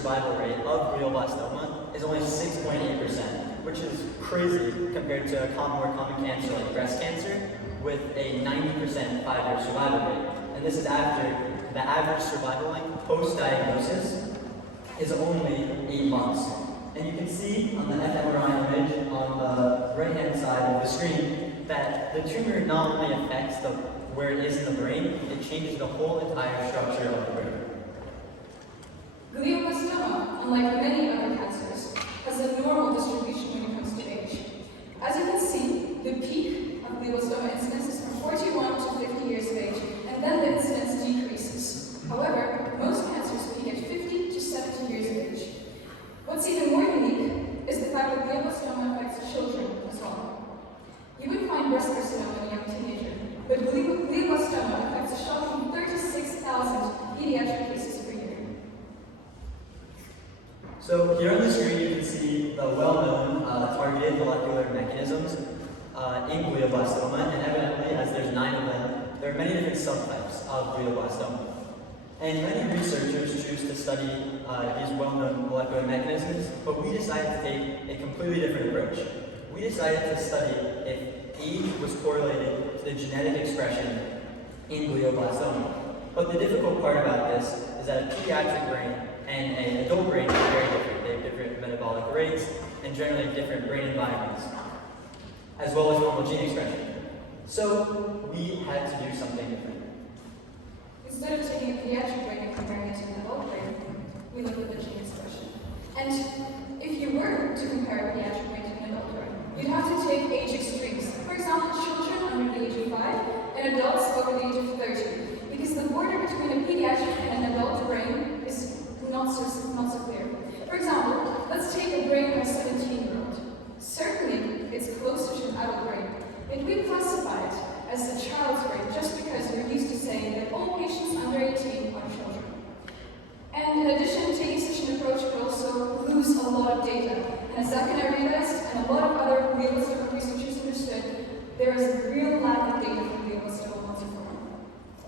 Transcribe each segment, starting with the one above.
survival rate of glioblastoma is only 6.8%, which is crazy compared to a more common cancer like breast cancer with a 90% 5-year survival rate. And this is after the average survival length post-diagnosis is only 8 months. And you can see on the fMRI image on the right-hand side of the screen that the tumor not only affects where it is in the brain, it changes the whole entire structure of the brain. Glioblastoma, unlike many other cancers, has a normal distribution when it comes to age. As you can see, the peak of glioblastoma incidence is from 41 to 50 years of age, and then the incidence decreases. However, most cancers peak at 50 to 70 years of age. What's even more unique is the fact that glioblastoma affects children as well. You would find breast carcinoma in a young teenager, but glioblastoma affects a shocking 36,000 pediatric cases per year. So here on the screen you can see the well-known targeted molecular mechanisms in glioblastoma, and evidently, as there's 9 of them, there are many different subtypes of glioblastoma. And many researchers choose to study these well-known molecular mechanisms, but we decided to take a completely different approach. We decided to study if age was correlated to the genetic expression in glioblastoma. But the difficult part about this is that a pediatric brain and an adult brain are very different. They have different metabolic rates and generally different brain environments, as well as normal gene expression. So we had to do something different. Instead of taking a pediatric brain and comparing it to an adult brain, we looked at the gene expression. And if you were to compare a pediatric brain to an adult brain, you'd have to take age extremes. For example, children under the age of 5 and adults over the age of 30, because the border between a pediatric and an adult brain is not so clear. For example, let's take a brain of a 17-year-old. Certainly, it's closer to an adult brain, but we classify it as a child's brain just because we're used to saying that all patients under 18 are children. And in addition, taking such an approach could also lose a lot of data. And as Zachary realized, and a lot of other glioblastoma researchers understood, there is a real lack of data for glioblastoma multiforme.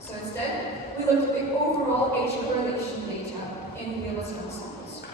So instead, we looked at the overall age correlation data in glioblastoma samples.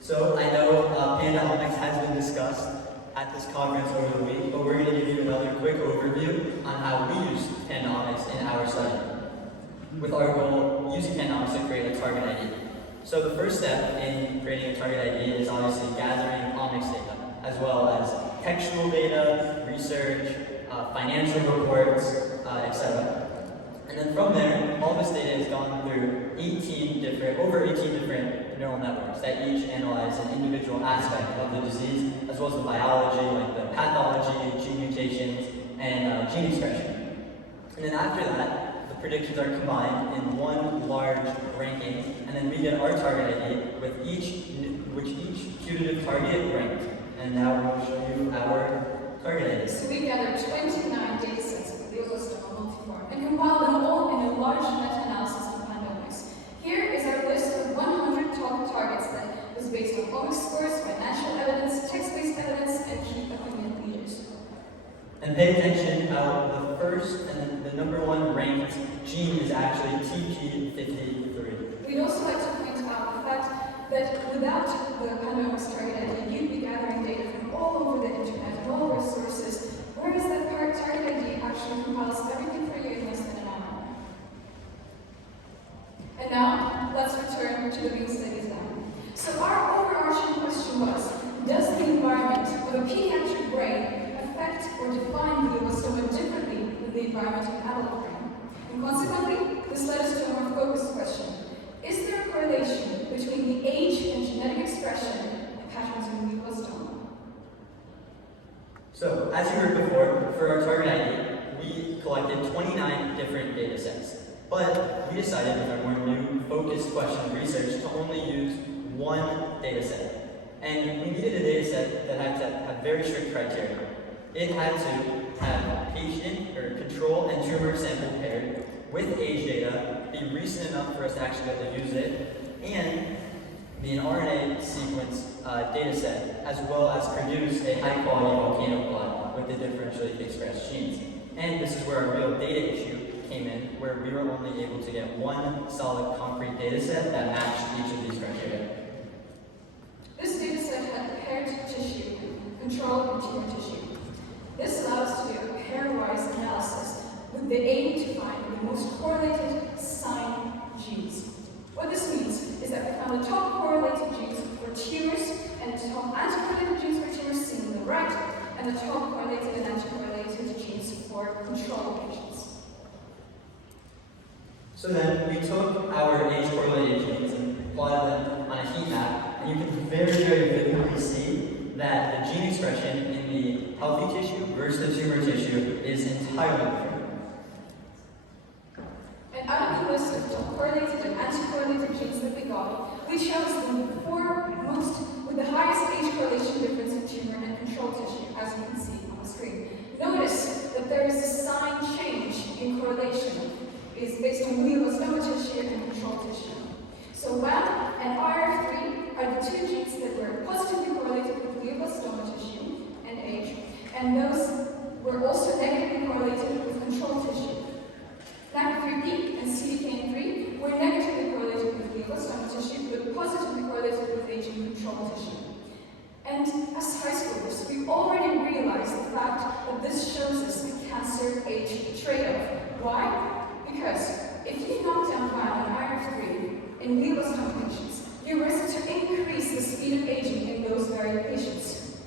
So I know pandomics has been discussed at this conference over the week, but we're going to give you another quick overview on how we use pandomics in our study, with our goal using pandomics to create a target ID. So the first step in creating a target ID is obviously gathering omics data, as well as textual data, research, financial reports, etc. And then from there, all this data has gone through over 18 different neural networks that each analyze an individual aspect of the disease, as well as the biology, like the pathology, gene mutations, and gene expression. And then after that, the predictions are combined in one large ranking, and then we get our target ID with each putative target ranked. And now we're going to show you our target ID. So we gathered 29 data sets of glioblastoma multiforme and compiled them all in a large meta-analysis on pandomics. Here is our list of 100 top targets that was based on omics scores, financial evidence, text-based evidence, and key opinion leaders. And pay attention how the first and the number 1 ranked gene is actually TP53. We'd also like to point out the fact that without the pandomics target ID, you'd be gathering data from all over the internet and all over sources, whereas the target ID actually compiles everything for you in less than an hour. And now, let's return to the beam study exam. So our overarching question was, does the environment of a pediatric brain affect or define glioblastoma differently than the environment of an adult brain? And consequently, this led us to a more focused question. Is there a correlation between the age and genetic expression and patterns of glioblastoma? So, as you heard before, for our target ID, we collected 29 different data sets. But we decided with our more new focused question research to only use one data set. And we needed a data set that had to have very strict criteria. It had to have patient or control and tumor sample paired with age data, be recent enough for us to actually be able to use it, and be an RNA sequence data set, as well as produce a high-quality volcano plot with the differentially expressed genes. And this is where our real data issue came in where we were only able to get one solid concrete data set that matched each of these criteria. This data set had paired tissue, control, and tumor tissue. This allowed us to do a pairwise analysis with the aim to find the most correlated sign genes. What this means is that we found the top correlated genes for tumors and the top anti-correlated genes for tumors seen on the right, and the top correlated and anti-correlated genes for control patients. So then we took our age-correlated genes and plotted them on a heat map, and you can very, very vividly see that the gene expression in the healthy tissue versus the tumor tissue is entirely different. And out of the list of top correlated and anti-correlated genes that we got, we chose the four most with the highest age correlation difference in tumor and control tissue, as you can see on the screen. Notice that there is a sign change in correlation is based on glioblastoma tissue and control tissue. So WAM and IRF3 are the two genes that were positively correlated with glioblastoma tissue and age, and those were also negatively correlated with control tissue. NAC3P and CDKN3 were negatively correlated with glioblastoma tissue, but positively correlated with age and control tissue. And as high schoolers, we already realized the fact that this shows us a cancer-age trade-off. Why? Because if you knock down WAM and IRF3 in glioblastoma patients, you risk to increase the speed of aging in those very patients.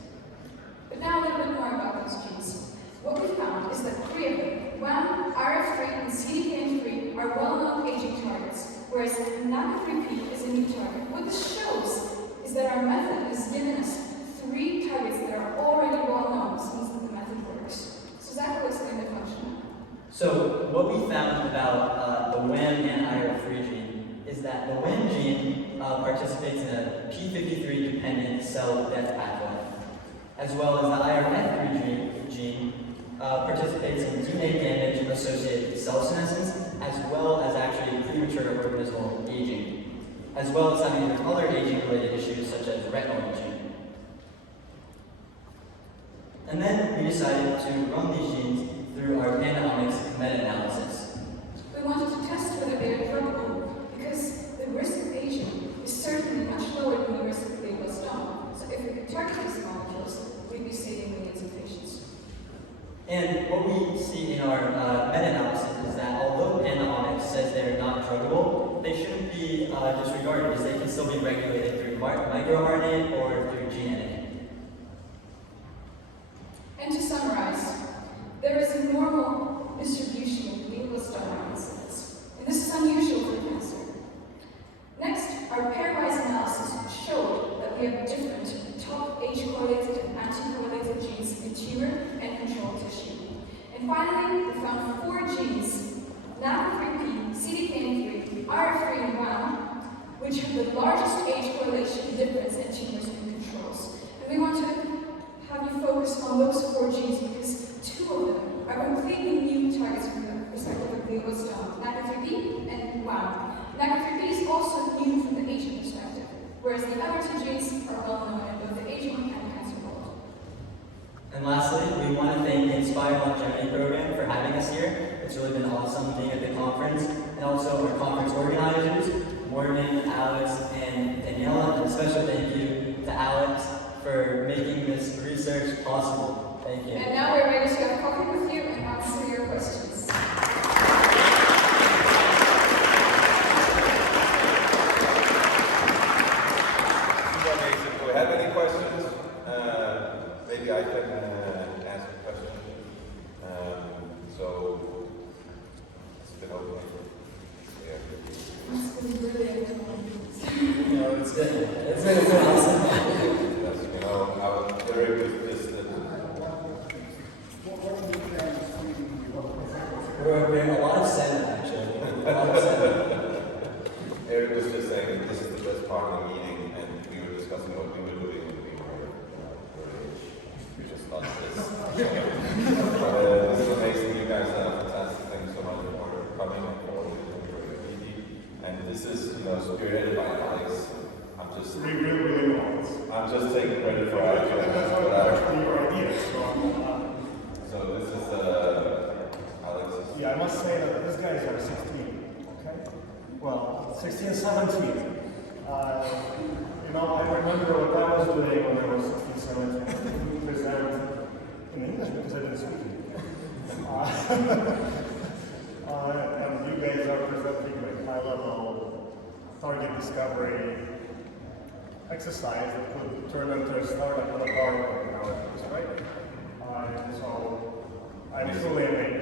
But now a little bit more about those genes. What we found is that three of them, WAM, IRF3, and CDKN3, are well-known aging targets, whereas NAC3P is a new target. What this shows is that our method has given us three targets that are already well-known, which means that the method works. So Zach will explain the function. So what we found about the WAM and IRF3 gene is that the WAM gene participates in a p53-dependent cell death pathway, as well as the IRF3 gene participates in DNA damage associated with cell senescence, as well as actually premature organismal aging, as well as having other aging-related issues such as retinal aging. And then we decided to run these genes through our panda-omics meta-analysis. We wanted to test whether they are druggable, because the risk of aging is certainly much lower than the risk of glioblastoma. So if we could target these molecules, we'd be saving millions of patients. And what we see in our meta-analysis is that although panda-omics says they're not druggable, they shouldn't be disregarded, because they can still be regulated through microRNA or through gene editing. And to summarize, there is a normal distribution of glioblastoma incidence, and this is unusual for cancer. Next, our pairwise analysis showed that we have different top age-correlated and anti-correlated genes in tumor and control tissue. And finally, we found four genes, NAC3P, CDKN3, IRF3, and WAM, which have the largest age correlation difference in tumors and controls. And we want to have you focus on those four genes because two of them are completely new targets from the perspective of glioblastoma, NAC3P and WAM. NAC3P is also new from the aging perspective, whereas the other two genes are well known in both the aging and cancer world. And lastly, we want to thank the Inspire Longevity Program for having us here. It's really been awesome being at the conference, and also our conference organizers, Morgan, Alex, and Daniela. And a special thank you to Alex for making this research possible. Thank you. And now we're ready to have coffee with you and answer your questions. Do we have any questions? Maybe I can ask a question. So, it's been open. It's been really No, it's good. It's been awesome. Yes, you know, Eric is just We're a lot of seven, actually. A lot of seven. Eric was just saying that this is the best part of the meeting, and we were discussing what we were doing when we were we just thought this. This is amazing. You guys are fantastic. Thank you so much for coming and for all the meeting. And this is, you know, spearheaded by Alex. I'm just taking credit for Alex. That's your idea. So this is Alex's yeah, I must say that these guys are 16, okay? Well, 16, 17. You know, I remember what I was doing when I was 16, 17. Present in English because I didn't speak it. And you guys are presenting like high-level target discovery exercise that could turn into a startup on a PowerPoint nowadays, right? So I'm truly amazed.